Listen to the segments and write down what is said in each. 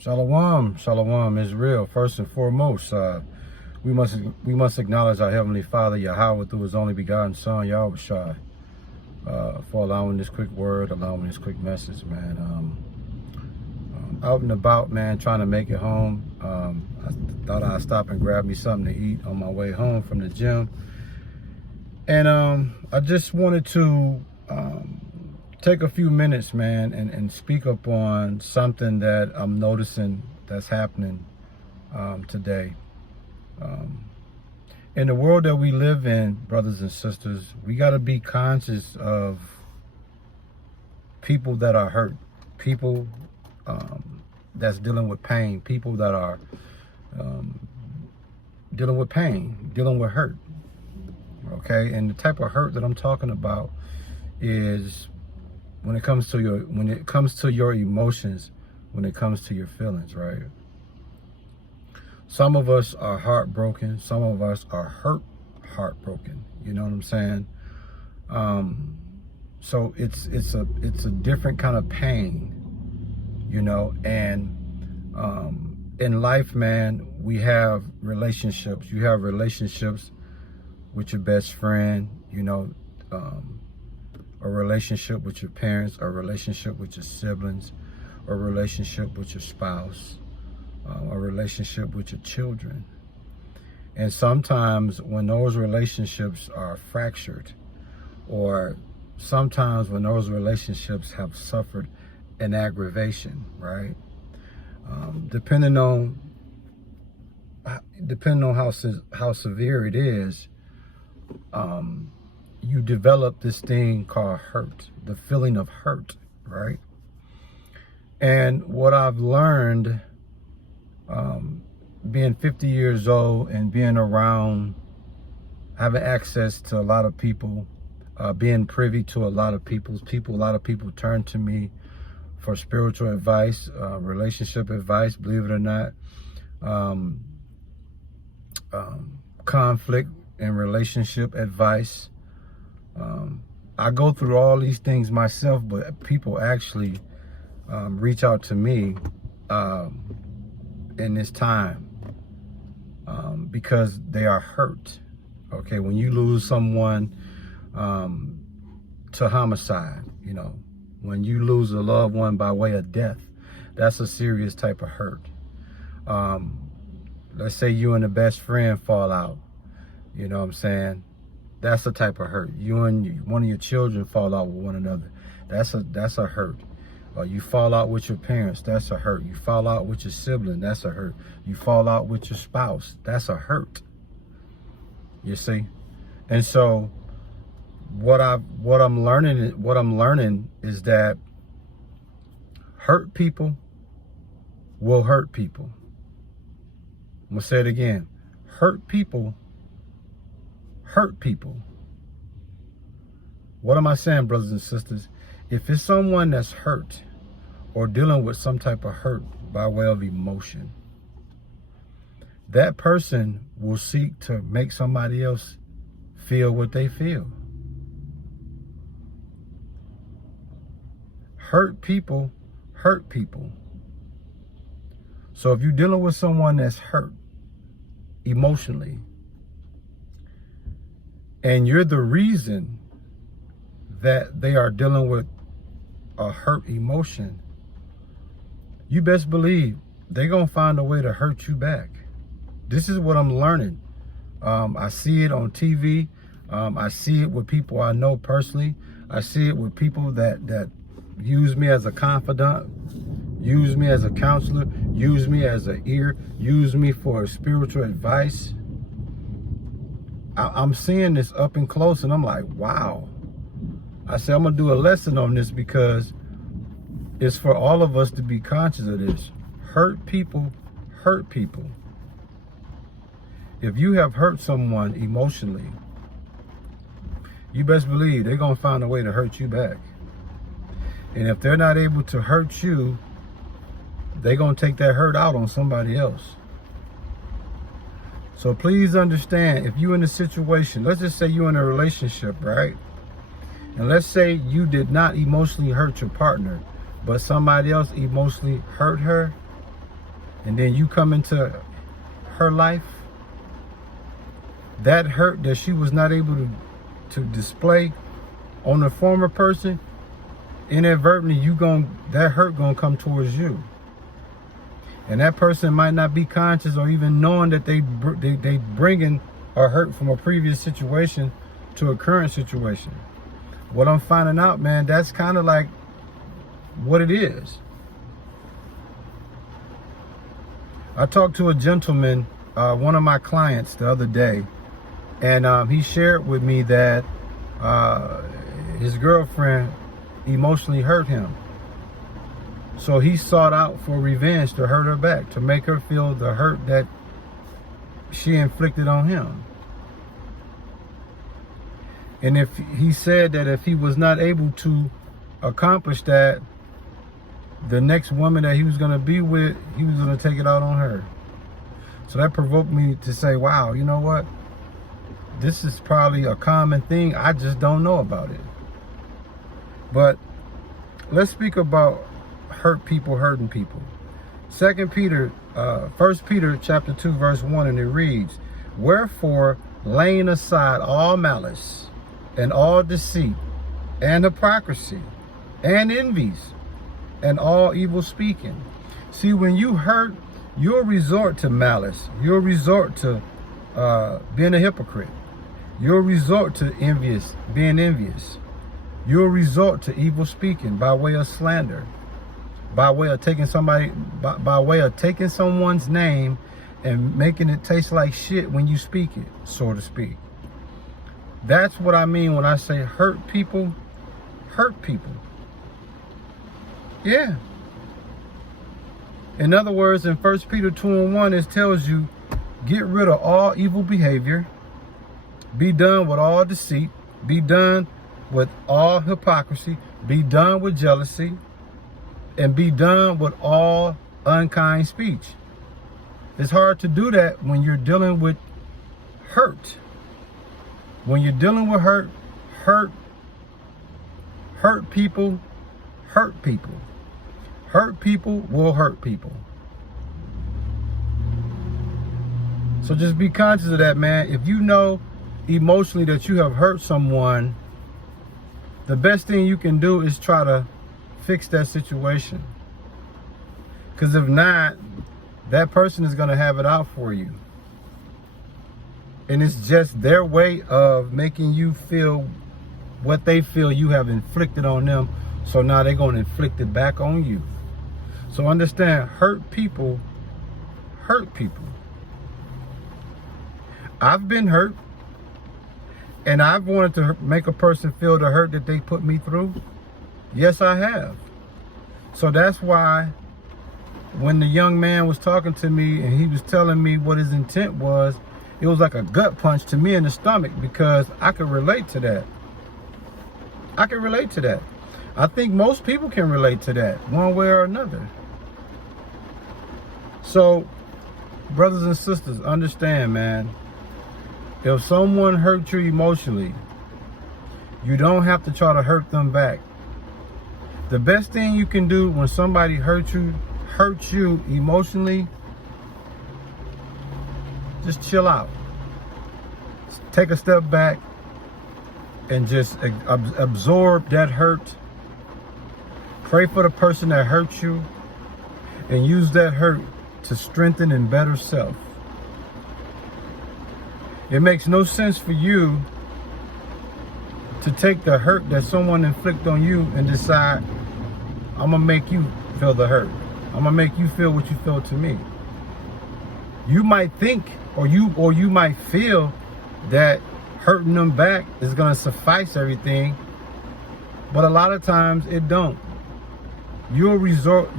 Shalom, shalom is real. First and foremost, we must acknowledge our Heavenly Father, Yahweh, through His only begotten Son, Yahweh, for allowing this quick word, allowing this quick message, man. Out and about, man, trying to make it home. I thought I'd stop and grab me something to eat on my way home from the gym. And I just wanted to take a few minutes, man, and speak upon something that I'm noticing that's happening today. In the world that we live in, brothers and sisters, we got to be conscious of people that are hurt, people that's dealing with pain, people that are dealing with pain, dealing with hurt. Okay, and the type of hurt that I'm talking about is when it comes to your emotions, when it comes to your feelings, right? Some of us are heartbroken. Some of us are heartbroken. You know what I'm saying? So it's a different kind of pain, you know. And in life, man, we have relationships. You have relationships with your best friend, you know, a relationship with your parents, a relationship with your siblings, a relationship with your spouse, a relationship with your children. And sometimes when those relationships are fractured, or sometimes when those relationships have suffered an aggravation, right? Depending on how severe it is, you develop this thing called hurt, the feeling of hurt, right? And what I've learned, being 50 years old and being around, having access to a lot of people, being privy to a lot of people turn to me for spiritual advice, relationship advice, believe it or not, conflict and relationship advice. I go through all these things myself, but people actually reach out to me in this time because they are hurt. Okay, when you lose someone to homicide, you know, when you lose a loved one by way of death, that's a serious type of hurt. Let's say you and a best friend fall out, you know what I'm saying? That's a type of hurt. You and one of your children fall out with one another. That's a hurt. You fall out with your parents. That's a hurt. You fall out with your sibling. That's a hurt. You fall out with your spouse. That's a hurt. You see? And so what I'm learning is that hurt people will hurt people. I'm gonna say it again. Hurt people hurt people. What am I saying, brothers and sisters? If it's someone that's hurt or dealing with some type of hurt by way of emotion, that person will seek to make somebody else feel what they feel. Hurt people hurt people. So if you're dealing with someone that's hurt emotionally, and you're the reason that they are dealing with a hurt emotion, you best believe they're going to find a way to hurt you back. This is what I'm learning. I see it on TV. I see it with people I know personally. I see it with people that use me as a confidant, use me as a counselor, use me as an ear, use me for spiritual advice. I'm seeing this up and close, and I'm like, wow. I said, I'm going to do a lesson on this because it's for all of us to be conscious of this. Hurt people hurt people. If you have hurt someone emotionally, you best believe they're going to find a way to hurt you back. And if they're not able to hurt you, they're going to take that hurt out on somebody else. So please understand, if you're in a situation, let's just say you're in a relationship, right? And let's say you did not emotionally hurt your partner, but somebody else emotionally hurt her. and then you come into her life, that hurt that she was not able to display on the former person, inadvertently that hurt gonna come towards you. And that person might not be conscious or even knowing that they bringing a hurt from a previous situation to a current situation. What I'm finding out, man, that's kind of like what it is. I talked to a gentleman, one of my clients, the other day, and he shared with me that his girlfriend emotionally hurt him. So he sought out for revenge to hurt her back, to make her feel the hurt that she inflicted on him. And if he said that if he was not able to accomplish that, the next woman that he was going to be with, he was going to take it out on her. So that provoked me to say, wow, you know what? This is probably a common thing. I just don't know about it. But let's speak about hurt people hurting people. 1 Peter chapter 2 verse 1, and it reads, wherefore, laying aside all malice and all deceit and hypocrisy and envies and all evil speaking. See, when you hurt, you'll resort to malice. You'll resort to being a hypocrite. You'll resort to being envious. You'll resort to evil speaking by way of slander, by way of taking someone's name and making it taste like shit when you speak it, so to speak. That's what I mean when I say hurt people hurt people. Yeah. In other words, in 1 Peter 2 and 1, it tells you, get rid of all evil behavior, be done with all deceit, be done with all hypocrisy, be done with jealousy, and be done with all unkind speech. It's hard to do that when you're dealing with hurt. When you're dealing with hurt people hurt people. Hurt people will hurt people. So just be conscious of that, man. If you know emotionally that you have hurt someone, the best thing you can do is try to fix that situation. Because if not, that person is going to have it out for you. And it's just their way of making you feel what they feel you have inflicted on them. So now they're going to inflict it back on you. So understand, hurt people hurt people. I've been hurt. And I've wanted to make a person feel the hurt that they put me through. Yes, I have. So that's why when the young man was talking to me and he was telling me what his intent was, it was like a gut punch to me in the stomach, because I could relate to that. I can relate to that. I think most people can relate to that one way or another. So, brothers and sisters, understand, man. If someone hurt you emotionally, you don't have to try to hurt them back. The best thing you can do when somebody hurts you emotionally, just chill out. Take a step back and just absorb that hurt. Pray for the person that hurt you and use that hurt to strengthen and better self. It makes no sense for you to take the hurt that someone inflicted on you and decide, I'm going to make you feel the hurt. I'm going to make you feel what you feel to me. You might think or you might feel that hurting them back is going to suffice everything, but a lot of times it don't. You will resort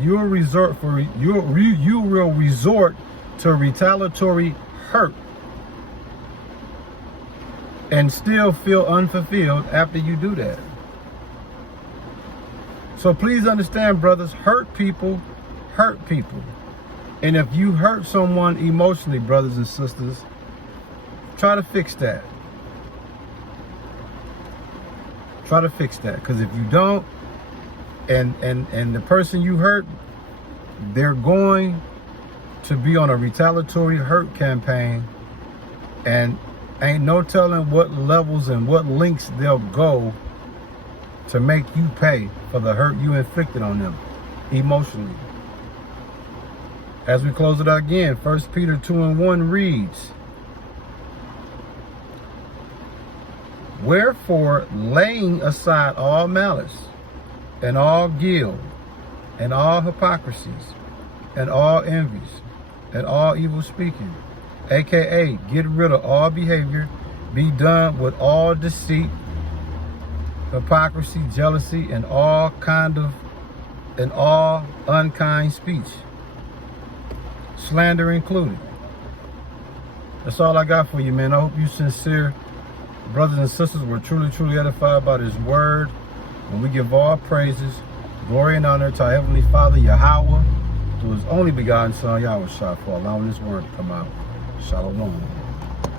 to retaliatory hurt and still feel unfulfilled after you do that. So please understand, brothers, hurt people hurt people. And if you hurt someone emotionally, brothers and sisters, try to fix that. Try to fix that. Because if you don't, and the person you hurt, they're going to be on a retaliatory hurt campaign, and ain't no telling what levels and what lengths they'll go to make you pay for the hurt you inflicted on them emotionally. As we close it out again, 1Peter 2:1 reads, "Wherefore, laying aside all malice, and all guilt, and all hypocrisies, and all envies, and all evil speaking," aka get rid of all behavior, be done with all deceit, hypocrisy, jealousy, and all unkind speech, slander included. That's all I got for you, man. I hope you sincere brothers and sisters were truly edified by this word. And we give all praises, glory, and honor to our Heavenly Father, Yahweh, through His only begotten Son, Yahweh, for allowing this word to come out. Shalom.